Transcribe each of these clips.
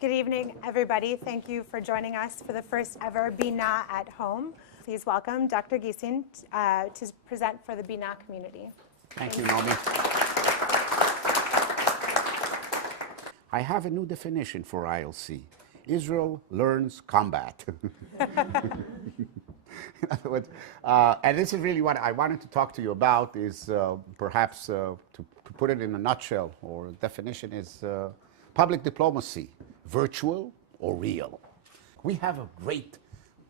Good evening, everybody. Thank you for joining us for the first ever BINA at Home. Please welcome Dr. Gissin to present for the BINA community. Thank you, Naomi. I have a new definition for ILC. Israel learns combat. In other words, and this is really what I wanted to talk to you about is perhaps to put it in a nutshell, or definition is public diplomacy, virtual or real. We have a great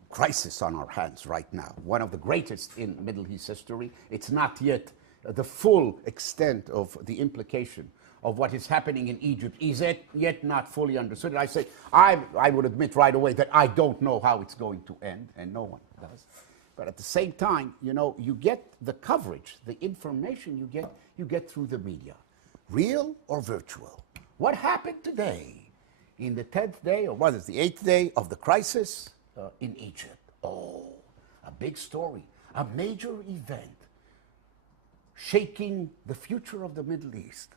crisis on our hands right now, one of the greatest in Middle East history. It's not yet the full extent of the implication of what is happening in Egypt is yet not fully understood. And I say, I would admit right away that I don't know how it's going to end, and no one does. But at the same time, you know, you get the coverage, the information you get through the media, real or virtual. What happened today in the 10th day, or what is the 8th day of the crisis in Egypt? Oh, a big story, a major event shaking the future of the Middle East.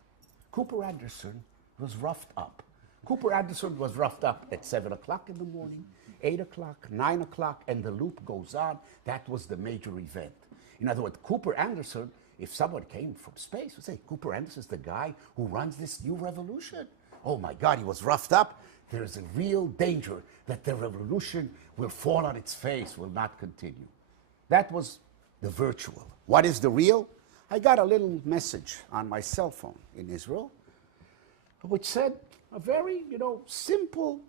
Cooper Anderson was roughed up. Cooper Anderson was roughed up at 7 o'clock in the morning, 8 o'clock, 9 o'clock, and the loop goes on. That was the major event. In other words, Cooper Anderson, if someone came from space, would say, Cooper Anderson is the guy who runs this new revolution. Oh my God, he was roughed up. There is a real danger that the revolution will fall on its face, will not continue. That was the virtual. What is the real? I got a little message on my cell phone in Israel, which said a very, simple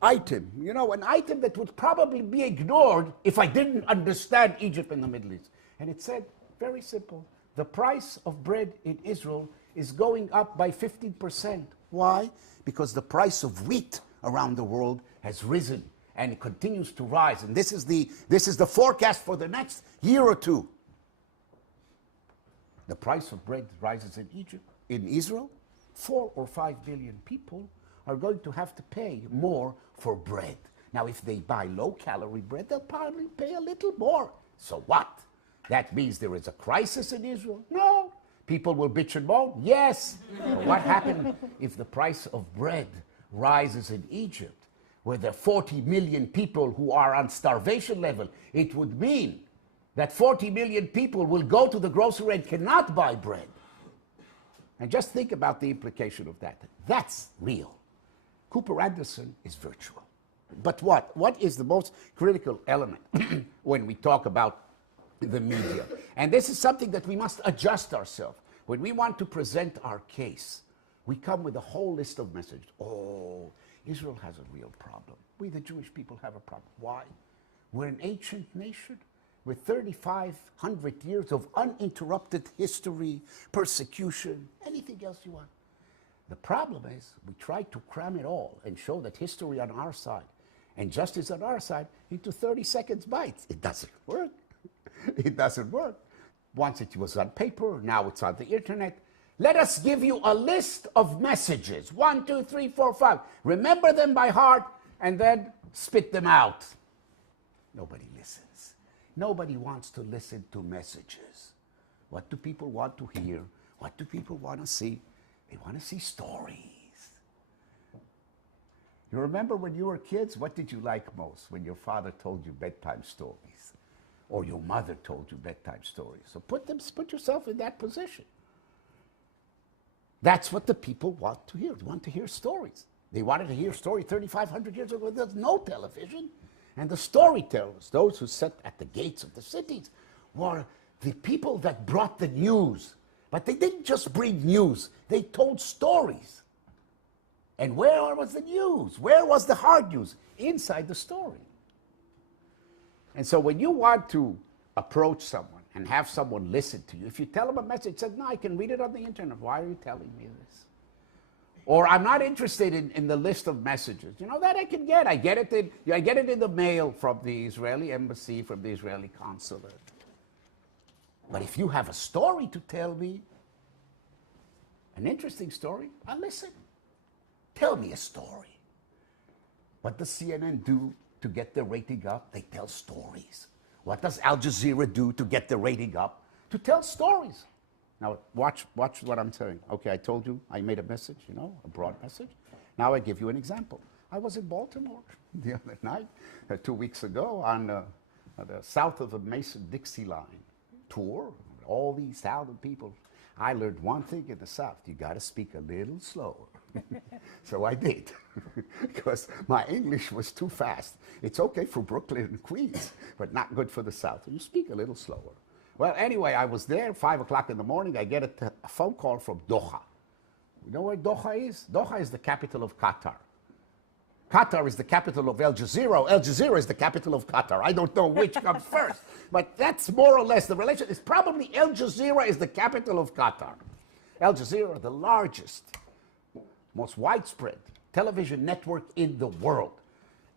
item, an item that would probably be ignored if I didn't understand Egypt and the Middle East. And it said, very simple, the price of bread in Israel is going up by 15%. Why? Because the price of wheat around the world has risen and it continues to rise. And this is the forecast for the next year or two. The price of bread rises in Egypt, in Israel. 4 or 5 billion people are going to have to pay more for bread. Now, if they buy low-calorie bread, they'll probably pay a little more. So what? That means there is a crisis in Israel? No. People will bitch and moan? Yes. But what happened if the price of bread rises in Egypt, where there are 40 million people who are on starvation level? It would mean that 40 million people will go to the grocery and cannot buy bread. And just think about the implication of that. That's real. Cooper Anderson is virtual. But what is the most critical element when we talk about the media? And this is something that we must adjust ourselves. When we want to present our case, we come with a whole list of messages. Oh, Israel has a real problem. We, the Jewish people, have a problem. Why? We're an ancient nation with 3,500 years of uninterrupted history, persecution, anything else you want. The problem is we try to cram it all and show that history on our side and justice on our side into 30 seconds bites. It doesn't work. It doesn't work. Once it was on paper, now it's on the internet. Let us give you a list of messages. 1, 2, 3, 4, 5. Remember them by heart and then spit them out. Nobody listens. Nobody wants to listen to messages. What do people want to hear? What do people want to see? They want to see stories. You remember when you were kids, what did you like most? When your father told you bedtime stories, or your mother told you bedtime stories. So put yourself in that position. That's what the people want to hear. They want to hear stories. They wanted to hear stories 3,500 years ago. There's no television. And the storytellers, those who sat at the gates of the cities, were the people that brought the news. But they didn't just bring news. They told stories. And where was the news? Where was the hard news? Inside the story. And so when you want to approach someone and have someone listen to you, if you tell them a message, says, no, I can read it on the internet. Why are you telling me this? Or I'm not interested in the list of messages. That I can get. I get it in the mail from the Israeli embassy, from the Israeli consulate. But if you have a story to tell me, an interesting story, I'll listen. Tell me a story. What does CNN do to get their rating up? They tell stories. What does Al Jazeera do to get the rating up? To tell stories. Now, watch what I'm saying. Okay, I told you I made a message, a broad message. Now I give you an example. I was in Baltimore the other night, 2 weeks ago, on the south of the Mason-Dixie line tour. All these talented people. I learned one thing in the South: you got to speak a little slower. So I did, because my English was too fast. It's okay for Brooklyn and Queens, but not good for the South. You speak a little slower. Well, anyway, I was there, 5 o'clock in the morning. I get a phone call from Doha. You know where Doha is? Doha is the capital of Qatar. Qatar is the capital of Al Jazeera. Al Jazeera is the capital of Qatar. I don't know which comes first, but that's more or less the relation. It's probably Al Jazeera is the capital of Qatar. Al Jazeera, the largest, most widespread television network in the world.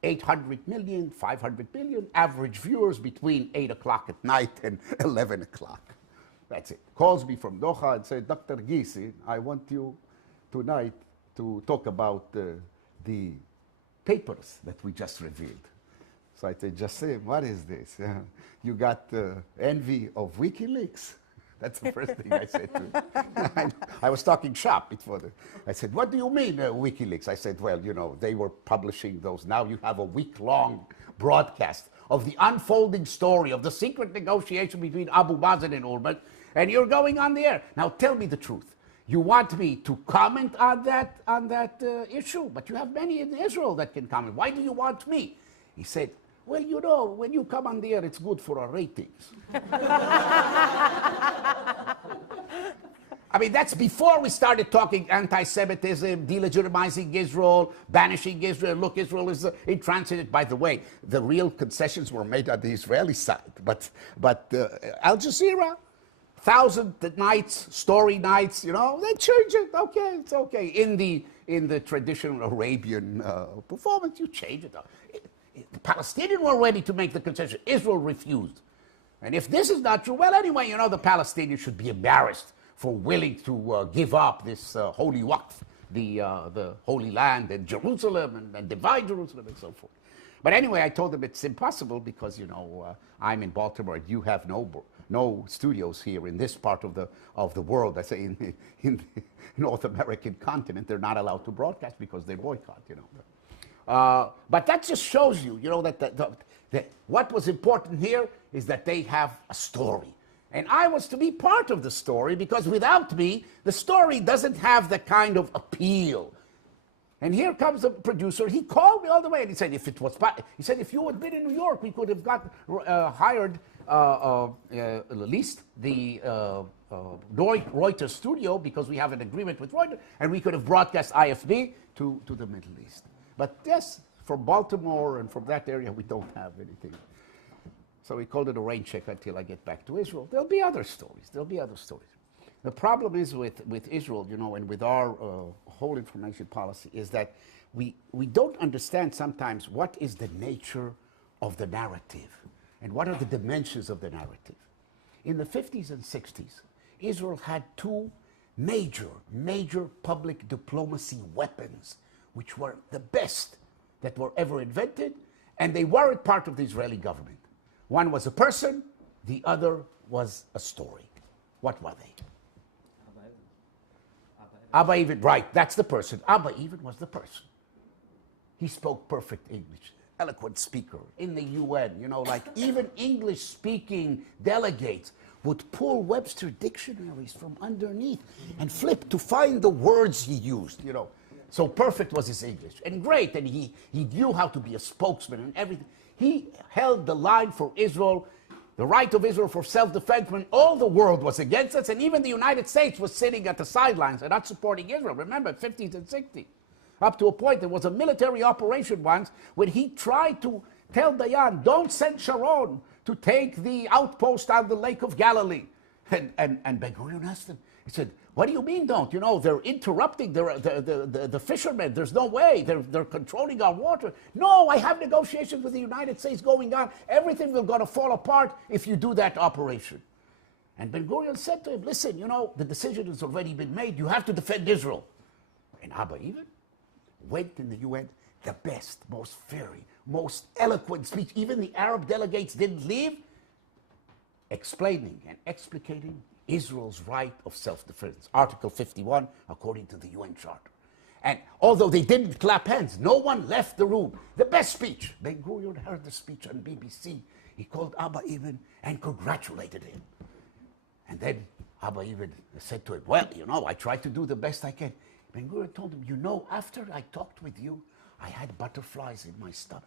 800 million, 500 million, average viewers between 8 o'clock at night and 11 o'clock. That's it. Calls me from Doha and says, Dr. Gissin, I want you tonight to talk about the papers that we just revealed. So I said, Gissin, what is this? You got envy of WikiLeaks? That's the first thing I said to him. I was talking shop before. I said, what do you mean, WikiLeaks? I said, well, you know, they were publishing those. Now you have a week-long broadcast of the unfolding story of the secret negotiation between Abu Mazen and Ulman, and you're going on the air. Now tell me the truth. You want me to comment on that issue, but you have many in Israel that can comment. Why do you want me? He said, well, you know, when you come on the air, it's good for our ratings. I mean, that's before we started talking anti-Semitism, delegitimizing Israel, banishing Israel. Look, Israel is intransigent. By the way, the real concessions were made on the Israeli side. But Al Jazeera, 1,000 nights, story nights, you know, they change it. Okay, it's okay. In the traditional Arabian performance, you change it. The Palestinians were ready to make the concession. Israel refused. And if this is not true, well, anyway, you know, the Palestinians should be embarrassed for willing to give up this holy waqf, the holy land and Jerusalem and divide Jerusalem and so forth. But anyway, I told them it's impossible because, you know, I'm in Baltimore and you have no studios here in this part of the world. I say in the North American continent, they're not allowed to broadcast because they boycott, you know. But that just shows you, you know, that what was important here is that they have a story. And I was to be part of the story because without me, the story doesn't have the kind of appeal. And here comes the producer. He called me all the way and he said, he said, if you had been in New York, we could have leased the Reuters studio because we have an agreement with Reuters, and we could have broadcast IFB to the Middle East. But yes, from Baltimore and from that area, we don't have anything. So we called it a rain check until I get back to Israel. There'll be other stories. There'll be other stories. The problem is with Israel, you know, and with our whole information policy is that we don't understand sometimes what is the nature of the narrative and what are the dimensions of the narrative. In the 50s and 60s, Israel had two major public diplomacy weapons, which were the best that were ever invented, and they weren't part of the Israeli government. One was a person, the other was a story. What were they? Abba Even, right, that's the person. Abba Even was the person. He spoke perfect English, eloquent speaker in the UN, you know, like even English-speaking delegates would pull Webster dictionaries from underneath and flip to find the words he used, you know. So perfect was his English, and great, and he knew how to be a spokesman and everything. He held the line for Israel, the right of Israel for self-defense when all the world was against us, and even the United States was sitting at the sidelines and not supporting Israel. Remember, 50s and 60s. Up to a point, there was a military operation once when he tried to tell Dayan, don't send Sharon to take the outpost on the Lake of Galilee. And Ben-Gurion asked him, he said, what do you mean don't? You know, they're interrupting the fishermen. There's no way. They're controlling our water. No, I have negotiations with the United States going on. Everything will going to fall apart if you do that operation. And Ben-Gurion said to him, listen, you know, the decision has already been made. You have to defend Israel. And Abba Even went in the UN, the best, most fiery, most eloquent speech. Even the Arab delegates didn't leave, explaining and explicating Israel's right of self-defense, Article 51, according to the UN Charter. And although they didn't clap hands, no one left the room. The best speech. Ben-Gurion heard the speech on BBC. He called Abba Eban and congratulated him. And then Abba Eban said to him, well, you know, I tried to do the best I can. Ben-Gurion told him, you know, after I talked with you, I had butterflies in my stomach.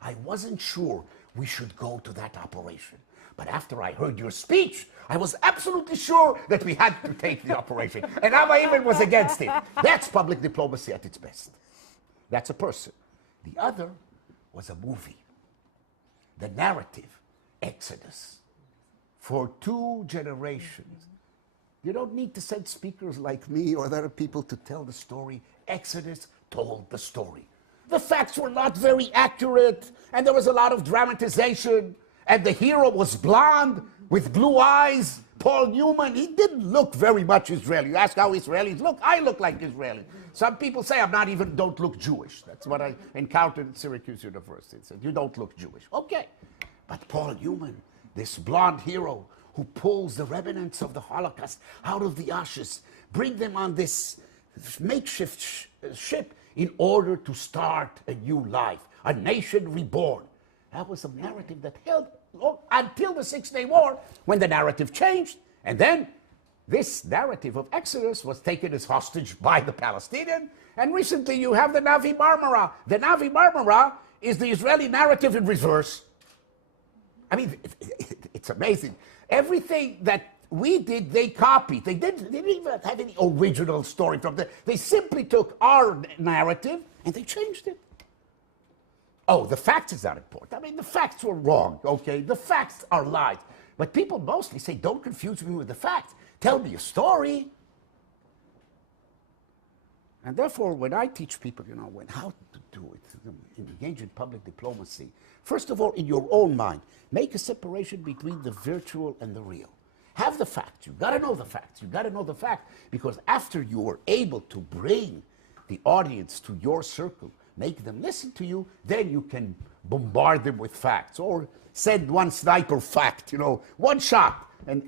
I wasn't sure we should go to that operation. But after I heard your speech, I was absolutely sure that we had to take the operation. And Abba Eban was against it. That's public diplomacy at its best. That's a person. The other was a movie. The narrative, Exodus. For 2 generations. You don't need to send speakers like me or other people to tell the story. Exodus told the story. The facts were not very accurate, and there was a lot of dramatization, and the hero was blonde with blue eyes. Paul Newman, he didn't look very much Israeli. You ask how Israelis look, I look like Israeli. Some people say don't look Jewish. That's what I encountered at Syracuse University. They said, you don't look Jewish. Okay, but Paul Newman, this blonde hero who pulls the remnants of the Holocaust out of the ashes, bring them on this makeshift ship in order to start a new life, a nation reborn. That was a narrative that held until the Six-Day War, when the narrative changed, and then this narrative of Exodus was taken as hostage by the Palestinian, and recently you have the Navi Marmara. The Navi Marmara is the Israeli narrative in reverse. I mean, it's amazing. Everything that we did, they copied. They didn't even have any original story from them. They simply took our narrative and they changed it. Oh, the facts is not important. I mean, the facts were wrong, okay? The facts are lies. But people mostly say, don't confuse me with the facts. Tell me a story. And therefore, when I teach people, you know, how to do it, engage in public diplomacy, first of all, in your own mind, make a separation between the virtual and the real. Have the facts. You've got to know the facts. You've got to know the fact, because after you are able to bring the audience to your circle, make them listen to you, then you can bombard them with facts or send one sniper fact, you know, one shot, and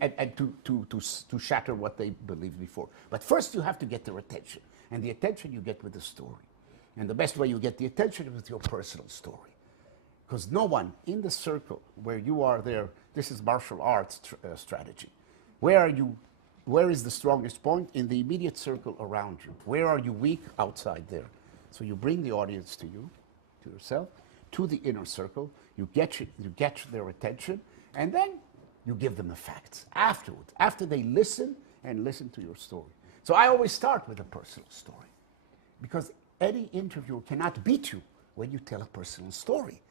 to shatter what they believed before. But first you have to get their attention, and the attention you get with the story. And the best way you get the attention is with your personal story. Because no one in the circle where you are there, this is martial arts strategy. Where is the strongest point? In the immediate circle around you. Where are you weak? Outside there. So you bring the audience to you, to yourself, to the inner circle. You get their attention, and then you give them the facts afterwards, after they listen to your story. So I always start with a personal story, because any interviewer cannot beat you when you tell a personal story.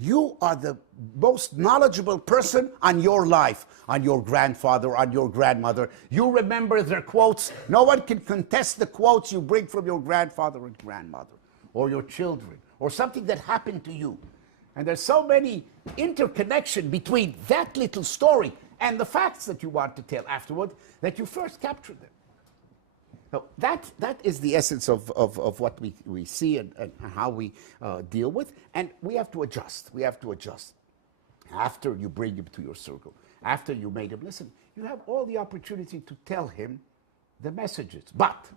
You are the most knowledgeable person on your life, on your grandfather, on your grandmother. You remember their quotes. No one can contest the quotes you bring from your grandfather and grandmother, or your children, or something that happened to you. And there's so many interconnection between that little story and the facts that you want to tell afterward that you first capture them. So that is the essence of what we see and how we deal with. And we have to adjust. We have to adjust. After you bring him to your circle, after you made him listen, you have all the opportunity to tell him the messages. But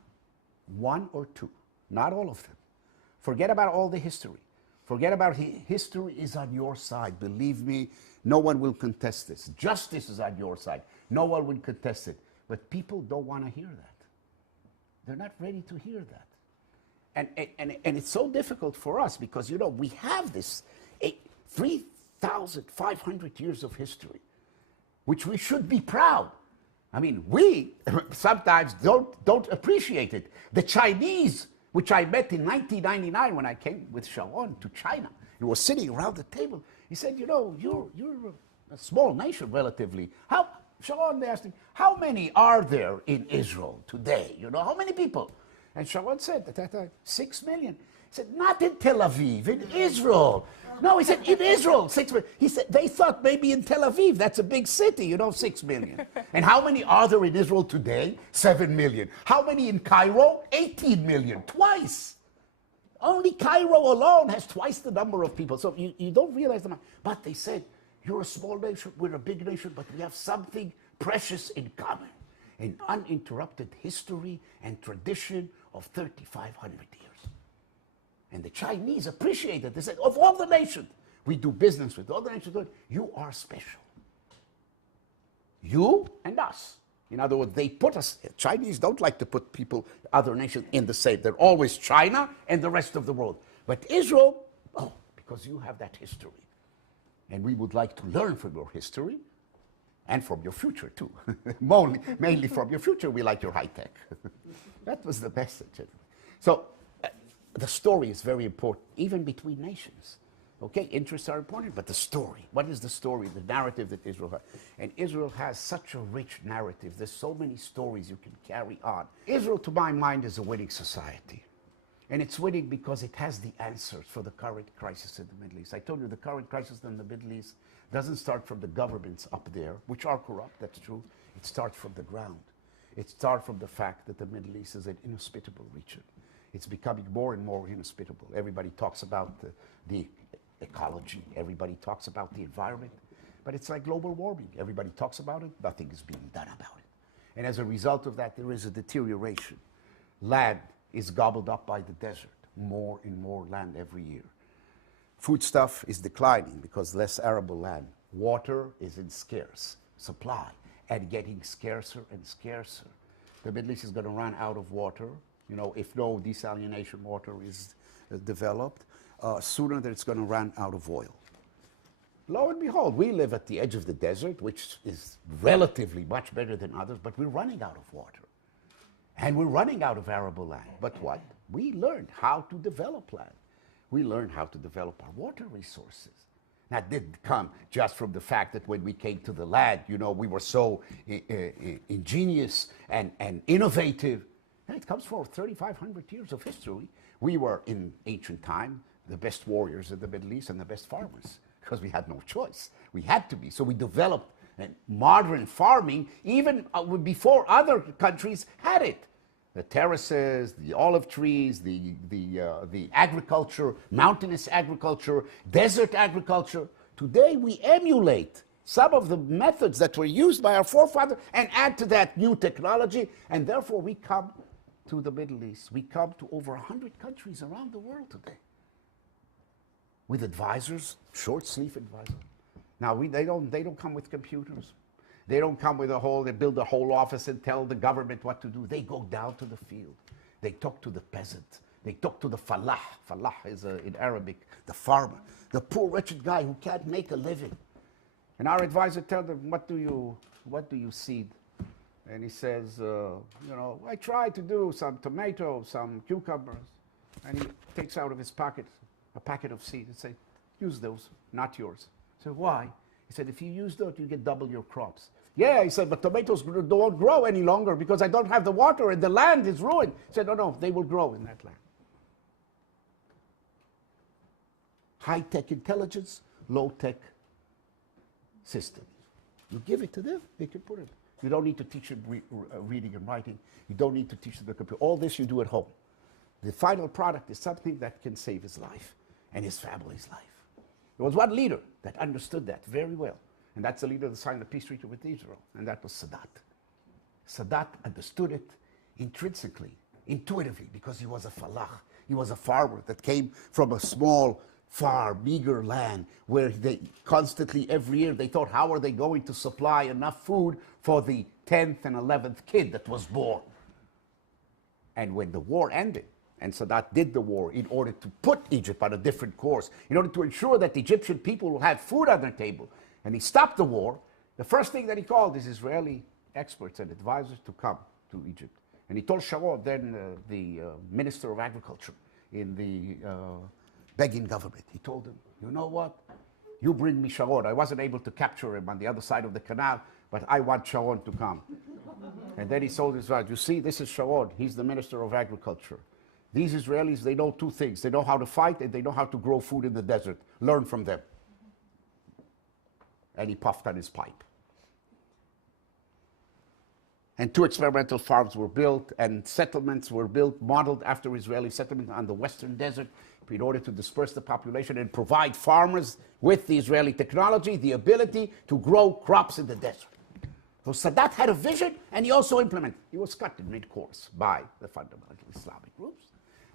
one or two, not all of them. Forget about all the history. Forget about history is on your side. Believe me, no one will contest this. Justice is on your side. No one will contest it. But people don't want to hear that. They're not ready to hear that. And it's so difficult for us because, you know, we have this 3,500 years of history, which we should be proud. I mean, we sometimes don't appreciate it. The Chinese, which I met in 1999 when I came with Sharon to China, he was sitting around the table. He said, you know, you're a small nation relatively. Sharon asked him, how many are there in Israel today? You know, how many people? And Sharon said, at that time, 6 million. He said, not in Tel Aviv, in Israel. No, he said, in Israel, 6 million. He said, they thought maybe in Tel Aviv, that's a big city, you know, 6 million. And how many are there in Israel today? 7 million. How many in Cairo? 18 million, twice. Only Cairo alone has twice the number of people. So you don't realize the. But they said, you're a small nation, we're a big nation, but we have something precious in common. an uninterrupted history and tradition of 3,500 years. And the Chinese appreciate it. They said, of all the nations we do business with, all the nations, you are special. You and us. In other words, they put us, Chinese don't like to put people, other nations in the same. They're always China and the rest of the world. But Israel, oh, because you have that history. And we would like to learn from your history and from your future too. Mainly from your future, we like your high tech. That was the message. So the story is very important, even between nations. Okay, interests are important, but the story. What is the story, the narrative that Israel has? And Israel has such a rich narrative. There's so many stories you can carry on. Israel, to my mind, is a winning society. And it's winning because it has the answers for the current crisis in the Middle East. I told you the current crisis in the Middle East doesn't start from the governments up there, which are corrupt, that's true. It starts from the ground. It starts from the fact that the Middle East is an inhospitable region. It's becoming more and more inhospitable. Everybody talks about the ecology. Everybody talks about the environment. But it's like global warming. Everybody talks about it. Nothing is being done about it. And as a result of that, there is a deterioration. Land is gobbled up by the desert. More and more land every year. Foodstuff is declining because less arable land. Water is in scarce supply and getting scarcer and scarcer. The Middle East is going to run out of water. You know, if no desalination water is developed, sooner than it's going to run out of oil. Lo and behold, we live at the edge of the desert, which is relatively much better than others, but we're running out of water. And we're running out of arable land. But what? We learned how to develop land. We learned how to develop our water resources. That didn't come just from the fact that when we came to the land, you know, we were so ingenious and innovative. And it comes from 3,500 years of history. We were, in ancient time, the best warriors in the Middle East and the best farmers, because we had no choice. We had to be. So we developed modern farming even before other countries had it. The terraces, the olive trees, the agriculture, mountainous agriculture, desert agriculture. Today we emulate some of the methods that were used by our forefathers and add to that new technology, and therefore we come to the Middle East. We come to over 100 countries around the world today with advisors, short-sleeve advisors. Now, they don't come with computers. They don't come with they build a whole office and tell the government what to do. They go down to the field. They talk to the peasant. They talk to the falah. Falah is, in Arabic, the farmer. The poor, wretched guy who can't make a living. And our advisor tells them, what do you seed? And he says, you know, I try to do some tomatoes, some cucumbers. And he takes out of his pocket a packet of seed and says, use those, not yours. So why? He said, if you use those, you get double your crops. Yeah, he said, but tomatoes don't grow any longer because I don't have the water and the land is ruined. He said, no, they will grow in that land. High-tech intelligence, low-tech systems. You give it to them, they can put it. You don't need to teach them reading and writing. You don't need to teach them the computer. All this you do at home. The final product is something that can save his life and his family's life. There was one leader that understood that very well, and that's the leader that signed the peace treaty with Israel, and that was Sadat. Sadat understood it intrinsically, intuitively, because he was a falah. He was a farmer that came from a small, far, meager land where they constantly, every year, they thought, how are they going to supply enough food for the 10th and 11th kid that was born? And when the war ended, and Sadat did the war in order to put Egypt on a different course, in order to ensure that the Egyptian people will have food on their table. And he stopped the war. The first thing that he called is Israeli experts and advisors to come to Egypt. And he told Sharon, then the Minister of Agriculture in the Begin government, he told him, you know what? You bring me Sharon. I wasn't able to capture him on the other side of the canal, but I want Sharon to come. And then he told his wife, you see, this is Sharon. He's the Minister of Agriculture. These Israelis, they know two things. They know how to fight and they know how to grow food in the desert. Learn from them. And he puffed on his pipe. And 2 experimental farms were built and settlements were built, modeled after Israeli settlements on the western desert in order to disperse the population and provide farmers with the Israeli technology, the ability to grow crops in the desert. So Sadat had a vision, and he also implemented. He was cut in mid-course by the fundamental Islamic groups,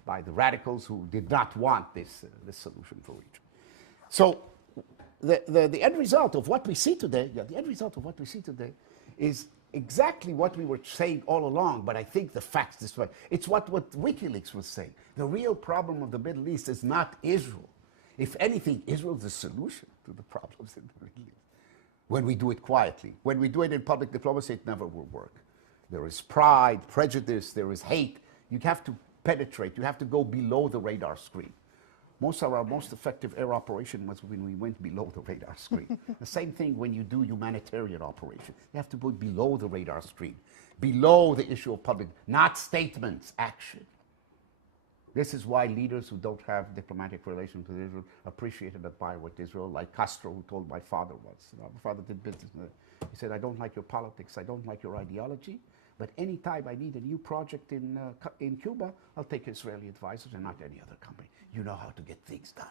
by the radicals who did not want this solution for region. So the end result of what we see today, is exactly what we were saying all along, but I think the facts this way. It's what WikiLeaks was saying. The real problem of the Middle East is not Israel. If anything, Israel is the solution to the problems in the Middle East. When we do it quietly. When we do it in public diplomacy, it never will work. There is pride, prejudice, there is hate. You have to penetrate. You have to go below the radar screen. Most of our most effective air operation was when we went below the radar screen. The same thing when you do humanitarian operation. You have to go below the radar screen, below the issue of public, not statements, action. This is why leaders who don't have diplomatic relations with Israel appreciate and admire what Israel, like Castro, who told my father once. My father did business. He said, I don't like your politics, I don't like your ideology, but anytime I need a new project in Cuba, I'll take Israeli advisors and not any other company. You know how to get things done.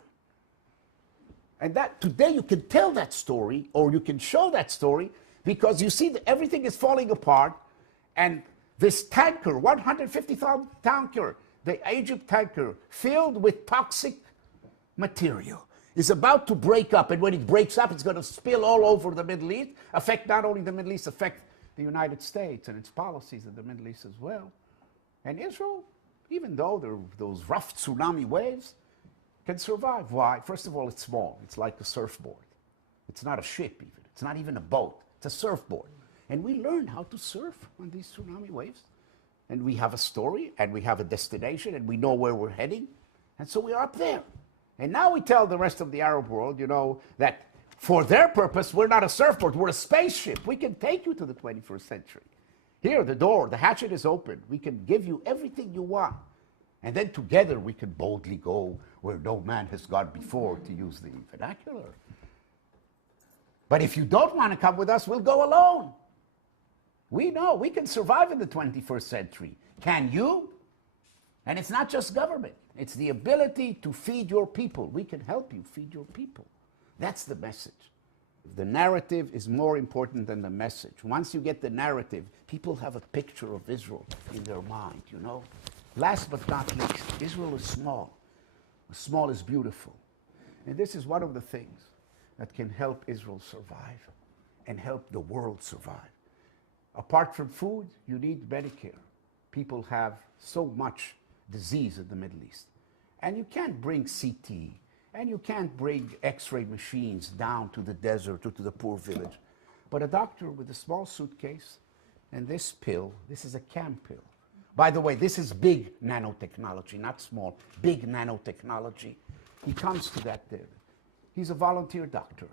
And that today you can tell that story, or you can show that story, because you see that everything is falling apart, and this tanker, 150,000 tanker, the Egypt tanker, filled with toxic material, is about to break up. And when it breaks up, it's going to spill all over the Middle East, affect not only the Middle East, affect the United States and its policies in the Middle East as well. And Israel, even though there are those rough tsunami waves, can survive. Why? First of all, it's small. It's like a surfboard. It's not a ship even. It's not even a boat. It's a surfboard. And we learn how to surf on these tsunami waves. And we have a story, and we have a destination, and we know where we're heading. And so we're up there. And now we tell the rest of the Arab world, you know, that for their purpose, we're not a surfboard, we're a spaceship. We can take you to the 21st century. Here, the door, the hatchet is open. We can give you everything you want. And then together we can boldly go where no man has gone before, to use the vernacular. But if you don't want to come with us, we'll go alone. We know we can survive in the 21st century. Can you? And it's not just government. It's the ability to feed your people. We can help you feed your people. That's the message. The narrative is more important than the message. Once you get the narrative, people have a picture of Israel in their mind, you know. Last but not least, Israel is small. Small is beautiful. And this is one of the things that can help Israel survive and help the world survive. Apart from food, you need Medicare. People have so much disease in the Middle East. And you can't bring CT, and you can't bring X-ray machines down to the desert or to the poor village. But a doctor with a small suitcase and this pill, this is a CAM pill. By the way, this is big nanotechnology, not small, big nanotechnology. He comes to that there. He's a volunteer doctor,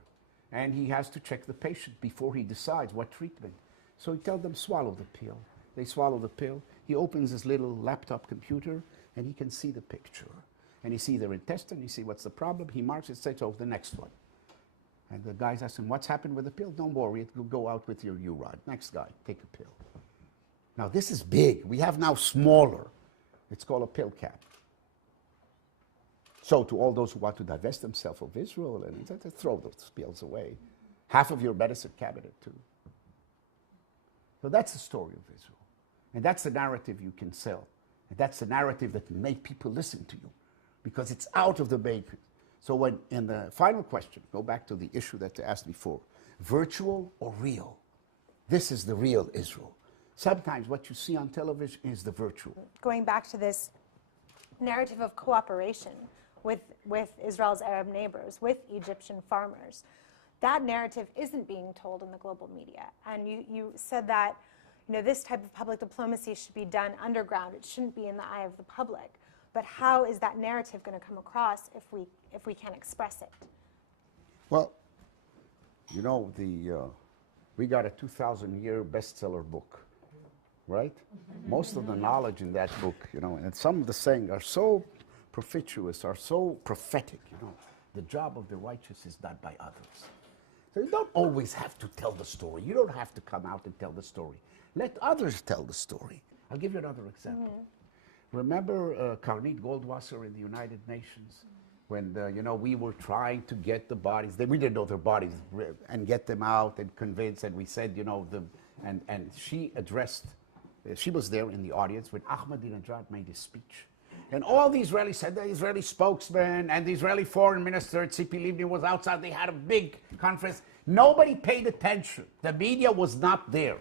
and he has to check the patient before he decides what treatment. So he tells them, swallow the pill. They swallow the pill. He opens his little laptop computer, and he can see the picture. And he sees their intestine, he sees what's the problem, he marks it, says, oh, the next one. And the guys ask him, what's happened with the pill? Don't worry, it will go out with your urine. Next guy, take a pill. Now this is big. We have now smaller. It's called a pill cap. So to all those who want to divest themselves of Israel, and throw those pills away. Half of your medicine cabinet too. So that's the story of Israel. And that's the narrative you can sell. And that's the narrative that will make people listen to you, because it's out of the matrix. So when, in the final question, go back to the issue that I asked before, virtual or real? This is the real Israel. Sometimes what you see on television is the virtual. Going back to this narrative of cooperation with Israel's Arab neighbors, with Egyptian farmers, that narrative isn't being told in the global media. And you said that, you know, this type of public diplomacy should be done underground. It shouldn't be in the eye of the public. But how is that narrative going to come across if we can't express it? Well, you know, we got a 2,000-year bestseller book, right? Most of the knowledge in that book, you know, and some of the sayings are so propitious, are so prophetic, you know. The job of the righteous is done by others. So you don't always have to tell the story. You don't have to come out and tell the story. Let others tell the story. I'll give you another example. Remember Karnit Goldwasser in the United Nations? When, you know, we were trying to get the bodies, we didn't know their bodies, and get them out and convince, and we said, you know, And she addressed, she was there in the audience when Ahmadinejad made his speech. And all the Israelis said, the Israeli spokesman and the Israeli foreign minister, Tzipi Livni, was outside. They had a big conference. Nobody paid attention. The media was not there.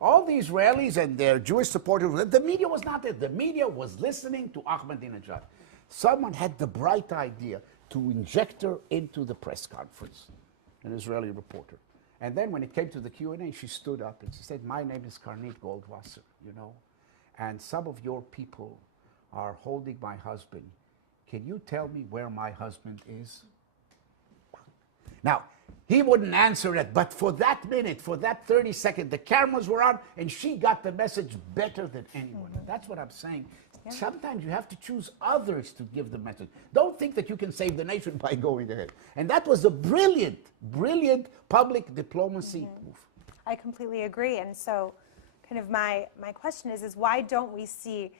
All the Israelis and their Jewish supporters, the media was not there. The media was listening to Ahmadinejad. Someone had the bright idea to inject her into the press conference, an Israeli reporter. And then when it came to the Q&A, she stood up and she said, my name is Karnit Goldwasser, you know, and some of your people are holding my husband. Can you tell me where my husband is? Now, he wouldn't answer it, but for that minute, for that 30 seconds, the cameras were on, and she got the message better than anyone. Mm-hmm. That's what I'm saying. Yeah. Sometimes you have to choose others to give the message. Don't think that you can save the nation by going ahead. And that was a brilliant, brilliant public diplomacy move. I completely agree. And so kind of my question is why don't we see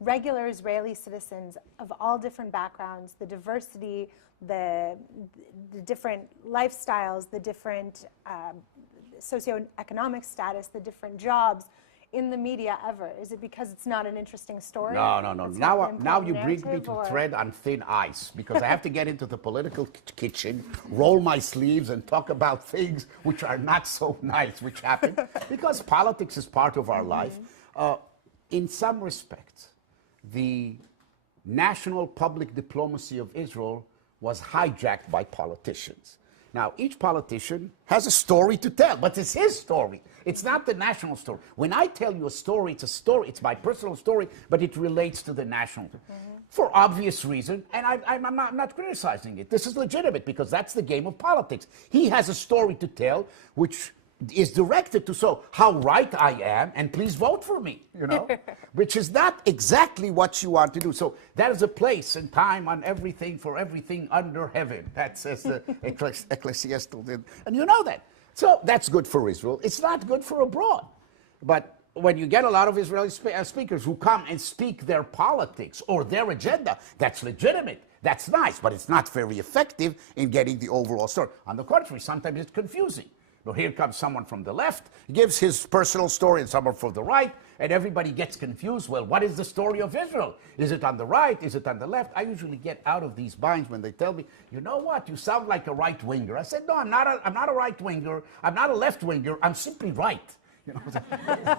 regular Israeli citizens of all different backgrounds, the diversity, the different lifestyles, the different socioeconomic status, the different jobs in the media ever? Is it because it's not an interesting story? No. Now you bring me to tread on thin ice, because I have to get into the political kitchen, roll my sleeves, and talk about things which are not so nice, which happen, because politics is part of our life. In some respects, the national public diplomacy of Israel was hijacked by politicians. Now, each politician has a story to tell, but it's his story. It's not the national story. When I tell you a story, it's a story. It's my personal story, but it relates to the national. For obvious reason, and I'm not criticizing it. This is legitimate, because that's the game of politics. He has a story to tell, which is directed to show how right I am, and please vote for me, you know, which is not exactly what you want to do. So there is a place and time on everything for everything under heaven. That says the Ecclesiastes, and you know that. So that's good for Israel. It's not good for abroad. But when you get a lot of Israeli speakers who come and speak their politics or their agenda, that's legitimate. That's nice, but it's not very effective in getting the overall story. On the contrary, sometimes it's confusing. Well, here comes someone from the left, gives his personal story, and someone from the right, and everybody gets confused. Well, what is the story of Israel? Is it on the right? Is it on the left? I usually get out of these binds when they tell me, you know what, you sound like a right-winger. I said, no, I'm not a right-winger. I'm not a left-winger. I'm simply right. You know,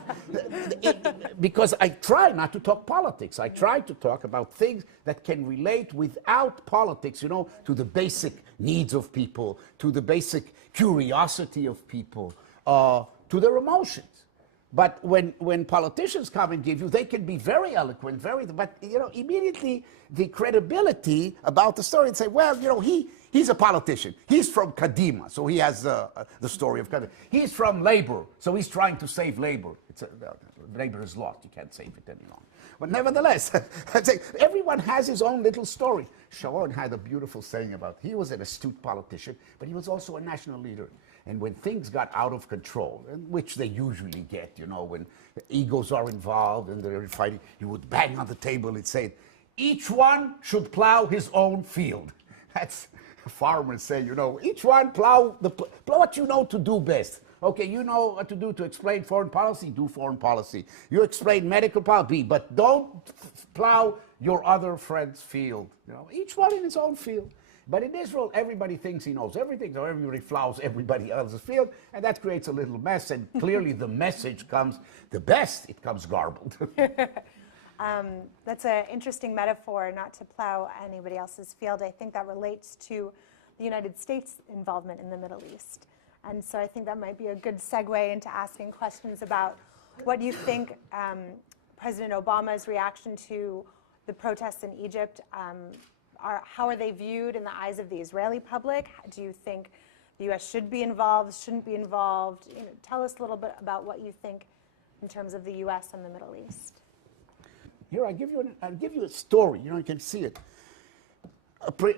because I try not to talk politics. I try to talk about things that can relate without politics, you know, to the basic needs of people, to the basic curiosity of people, to their emotions. But when politicians come and give you, they can be very eloquent, but you know, immediately the credibility about the story and say, well, you know, he's a politician. He's from Kadima, so he has the story of Kadima. He's from labor, so he's trying to save labor. Labor is lost. You can't save it any longer. But nevertheless, everyone has his own little story. Sharon had a beautiful saying about, he was an astute politician, but he was also a national leader. And when things got out of control, which they usually get, you know, when egos are involved and they're fighting, you would bang on the table and say, each one should plow his own field. That's farmers say, you know, each one plow what you know to do best. Okay, you know what to do to explain foreign policy, do foreign policy. You explain medical policy, but don't plow your other friend's field. You know, each one in his own field. But in Israel, everybody thinks he knows everything, so everybody plows everybody else's field, and that creates a little mess, and clearly the message comes, the best, it comes garbled. That's an interesting metaphor, not to plow anybody else's field. I think that relates to the United States' involvement in the Middle East. And so I think that might be a good segue into asking questions about what you think President Obama's reaction to the protests in Egypt, how are they viewed in the eyes of the Israeli public? Do you think the U.S. should be involved, shouldn't be involved? You know, tell us a little bit about what you think in terms of the U.S. and the Middle East. Here, I'll give you a story. You know, you can see it.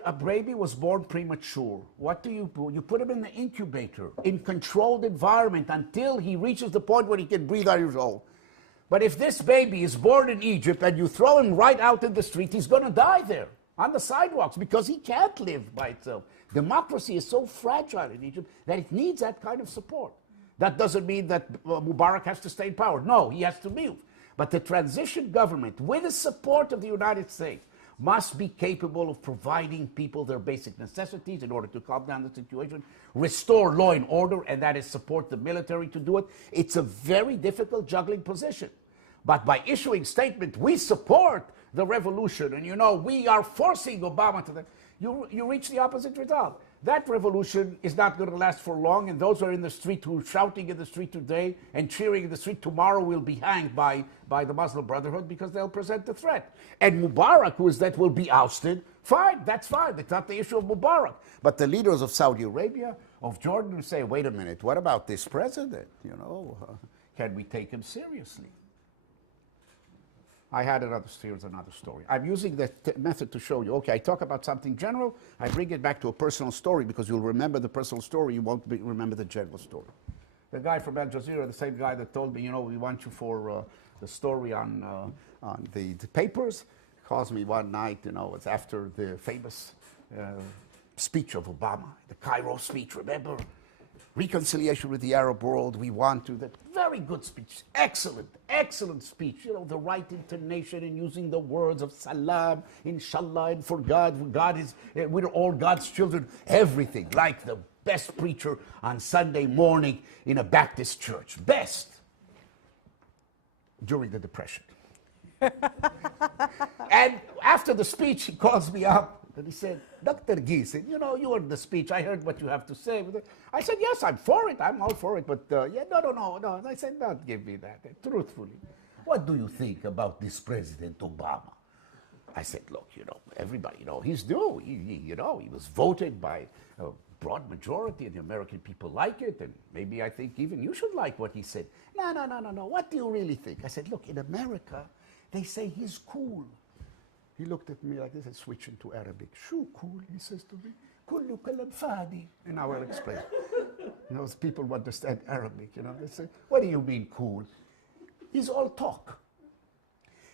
A baby was born premature. What do? You put him in the incubator, in controlled environment, until he reaches the point where he can breathe on his own. But if this baby is born in Egypt and you throw him right out in the street, he's going to die there on the sidewalks because he can't live by itself. Democracy is so fragile in Egypt that it needs that kind of support. That doesn't mean that Mubarak has to stay in power. No, he has to move. But the transition government, with the support of the United States, must be capable of providing people their basic necessities in order to calm down the situation, restore law and order, and that is support the military to do it. It's a very difficult juggling position. But by issuing statement, we support the revolution, and we are forcing Obama to that, you reach the opposite result. That revolution is not going to last for long, and those who are in the street, who are shouting in the street today and cheering in the street tomorrow, will be hanged by the Muslim Brotherhood because they'll present the threat. And Mubarak, that will be ousted, fine, that's fine. It's not the issue of Mubarak. But the leaders of Saudi Arabia, of Jordan, will say, wait a minute, what about this president? Can we take him seriously? I had another story. I'm using that method to show you. Okay, I talk about something general. I bring it back to a personal story because you'll remember the personal story. You won't remember the general story. The guy from Al Jazeera, the same guy that told me, we want you for the story on the papers, calls me one night. It's after the famous speech of Obama, the Cairo speech. Remember? Reconciliation with the Arab world, we want to. That very good speech, excellent speech. The right intonation and using the words of salam, inshallah, and for God is, we're all God's children, everything. Like the best preacher on Sunday morning in a Baptist church. Best. During the Depression. And after the speech, he calls me up. And he said, Dr. Gissin, you heard the speech. I heard what you have to say. I said, yes, I'm for it. I'm all for it. But no. I said, don't give me that. Truthfully, what do you think about this President Obama? I said, look, everybody, he's due. He was voted by a broad majority, and the American people like it. And maybe I think even you should like what he said. No. What do you really think? I said, look, in America, they say he's cool. He looked at me like this and switched into Arabic. Shoo cool, he says to me. Kullu kalam fadi. And I will explain. Those people who understand Arabic, they say, what do you mean cool? He's all talk.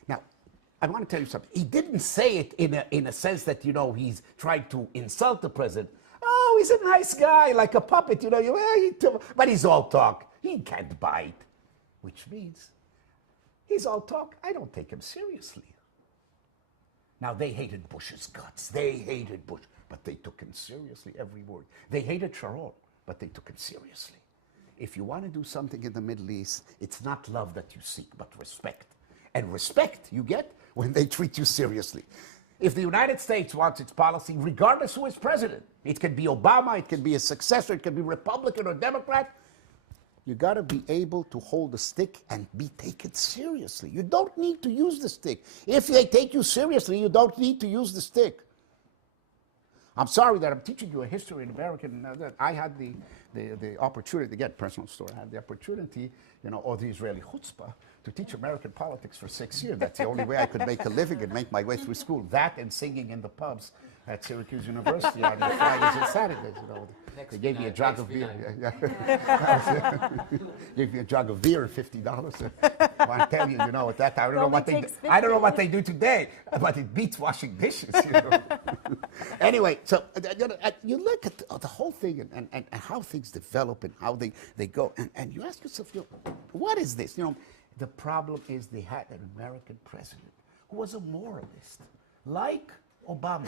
Now, I want to tell you something. He didn't say it in a sense that, he's trying to insult the president. Oh, he's a nice guy, like a puppet, but he's all talk. He can't bite. Which means he's all talk. I don't take him seriously. Now, they hated Bush's guts. They hated Bush, but they took him seriously, every word. They hated Sharon, but they took him seriously. If you want to do something in the Middle East, it's not love that you seek, but respect. And respect you get when they treat you seriously. If the United States wants its policy, regardless who is president, it can be Obama, it can be a successor, it can be Republican or Democrat, you got to be able to hold the stick and be taken seriously. You don't need to use the stick. If they take you seriously, you don't need to use the stick. I'm sorry that I'm teaching you a history in American. I had the opportunity, again, personal story, I had the opportunity, or the Israeli chutzpah, to teach American politics for 6 years. That's the only way I could make a living and make my way through school. That and singing in the pubs at Syracuse University on the Fridays and Saturdays. They gave me a jug of beer. Gave me a jug of beer, $50. I tell you, at that time, I don't know what they do today, but it beats washing dishes. Anyway, so you look at the whole thing and how things develop and how they go, and you ask yourself, what is this? The problem is they had an American president who was a moralist, like Obama.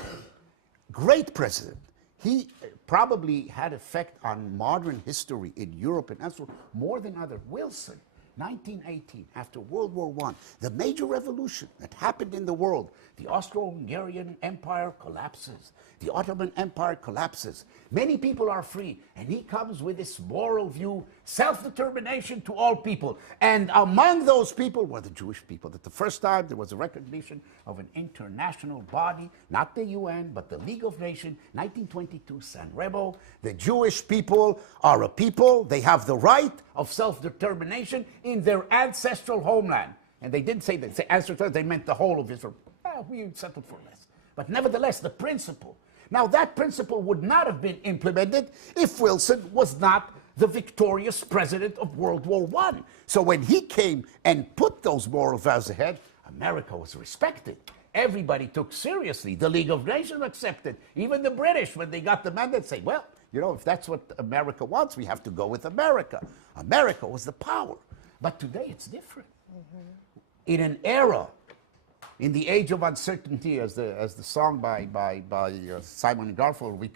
Great president. He probably had effect on modern history in Europe and elsewhere more than other. Wilson, 1918, after World War I, the major revolution that happened in the world, the Austro-Hungarian Empire collapses. The Ottoman Empire collapses. Many people are free, and he comes with this moral view, self-determination to all people. And among those people were the Jewish people. That the first time there was a recognition of an international body, not the UN, but the League of Nations, 1922, San Remo. The Jewish people are a people. They have the right of self-determination in their ancestral homeland. And they didn't say that. Say ancestral, they meant the whole of Israel. We settled for less. But nevertheless, the principle. Now, that principle would not have been implemented if Wilson was not the victorious president of World War I. So when he came and put those moral values ahead, America was respected. Everybody took seriously. The League of Nations accepted. Even the British, when they got the mandate, say, well, You know, if that's what America wants, we have to go with America. America was the power. But today it's different. In an era, in the age of uncertainty, as the song by Simon and Garfunkel, we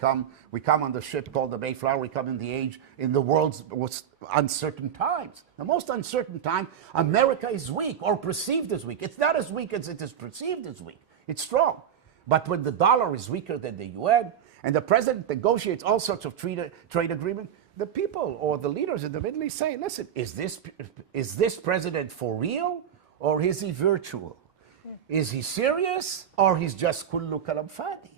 come on the ship called the Mayflower, we come in the world's most uncertain times. The most uncertain time, America is weak or perceived as weak. It's not as weak as it is perceived as weak. It's strong. But when the dollar is weaker than the UN, and the president negotiates all sorts of trade agreements, the people or the leaders in the Middle East say, listen, is this president for real or is he virtual? Is he serious or he's just kullu kalam fadi?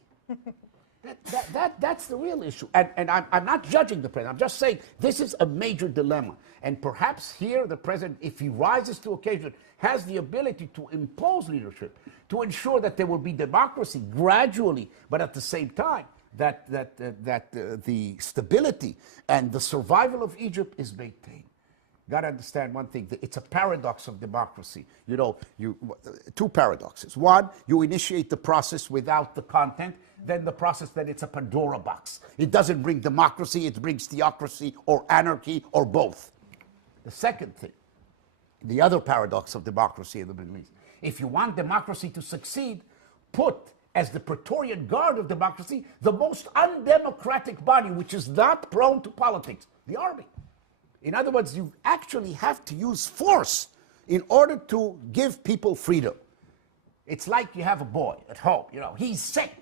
That's the real issue. And I'm not judging the president. I'm just saying this is a major dilemma. And perhaps here the president, if he rises to occasion, has the ability to impose leadership, to ensure that there will be democracy gradually, but at the same time, that the stability and the survival of Egypt is maintained. Got to understand one thing, it's a paradox of democracy. You know, two paradoxes. One, you initiate the process without the content, then the process that it's a Pandora box. It doesn't bring democracy, it brings theocracy or anarchy or both. The second thing, the other paradox of democracy in the Middle East, if you want democracy to succeed, put as the Praetorian Guard of democracy the most undemocratic body, which is not prone to politics, the army. In other words, you actually have to use force in order to give people freedom. It's like you have a boy at home, you know, he's sick.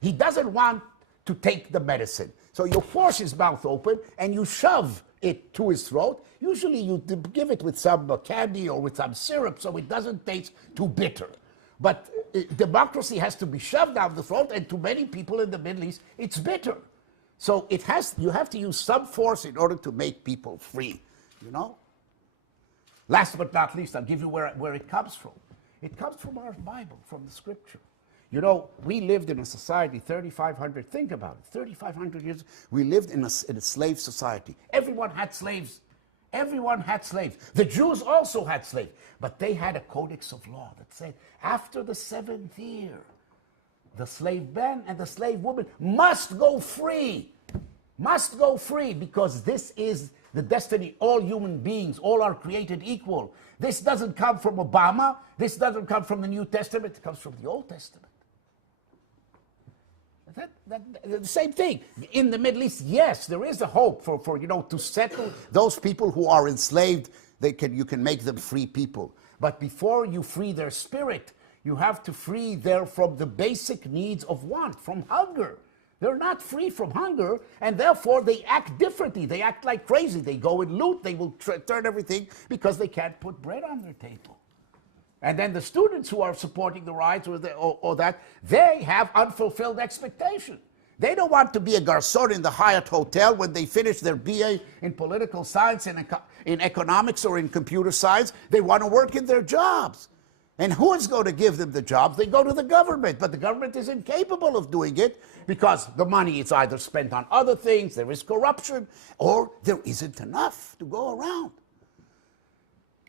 He doesn't want to take the medicine. So you force his mouth open and you shove it to his throat. Usually you give it with some candy or with some syrup so it doesn't taste too bitter. But democracy has to be shoved down the throat, and to many people in the Middle East, it's bitter. So you have to use some force in order to make people free, you know? Last but not least, I'll give you where it comes from. It comes from our Bible, from the scripture. You know, we lived in a society, 3,500, think about it, 3,500 years, we lived in a slave society. Everyone had slaves. Everyone had slaves. The Jews also had slaves. But they had a codex of law that said, after the 7th year, the slave man and the slave woman must go free. Must go free, because this is the destiny. All human beings, all are created equal. This doesn't come from Obama. This doesn't come from the New Testament. It comes from the Old Testament. The same thing. In the Middle East, yes, there is a hope for you know, to settle those people who are enslaved. You can make them free people. But before you free their spirit, you have to free them from the basic needs of want, from hunger. They're not free from hunger, and therefore they act differently. They act like crazy. They go and loot. They will turn everything because they can't put bread on their table. And then the students who are supporting the riots or that, they have unfulfilled expectation. They don't want to be a garçon in the Hyatt Hotel when they finish their BA in political science, in economics, or in computer science. They want to work in their jobs. And who is going to give them the jobs? They go to the government, but the government is incapable of doing it because the money is either spent on other things, there is corruption, or there isn't enough to go around.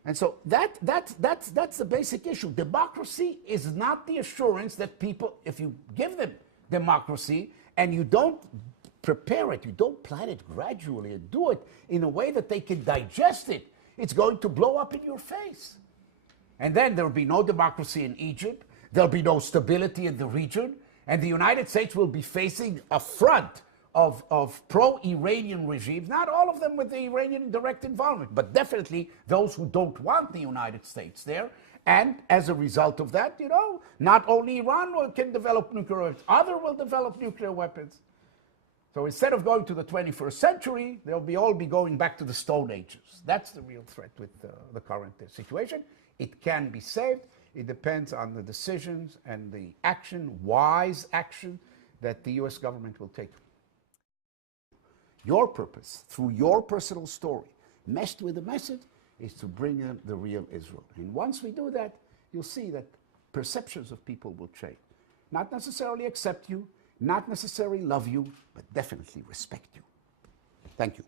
And so that's the basic issue. Democracy is not the assurance that people, if you give them democracy and you don't prepare it, you don't plan it gradually and do it in a way that they can digest it, it's going to blow up in your face. And then there will be no democracy in Egypt, there'll be no stability in the region, and the United States will be facing a front of pro-Iranian regimes, not all of them with the Iranian direct involvement, but definitely those who don't want the United States there. And as a result of that, you know, not only Iran can develop nuclear weapons, others will develop nuclear weapons. So instead of going to the 21st century, they'll all be going back to the Stone Ages. That's the real threat with the current situation. It can be saved. It depends on the decisions and the action, wise action, that the U.S. government will take. Your purpose, through your personal story, meshed with the message, is to bring in the real Israel. And once we do that, you'll see that perceptions of people will change. Not necessarily accept you, not necessarily love you, but definitely respect you. Thank you.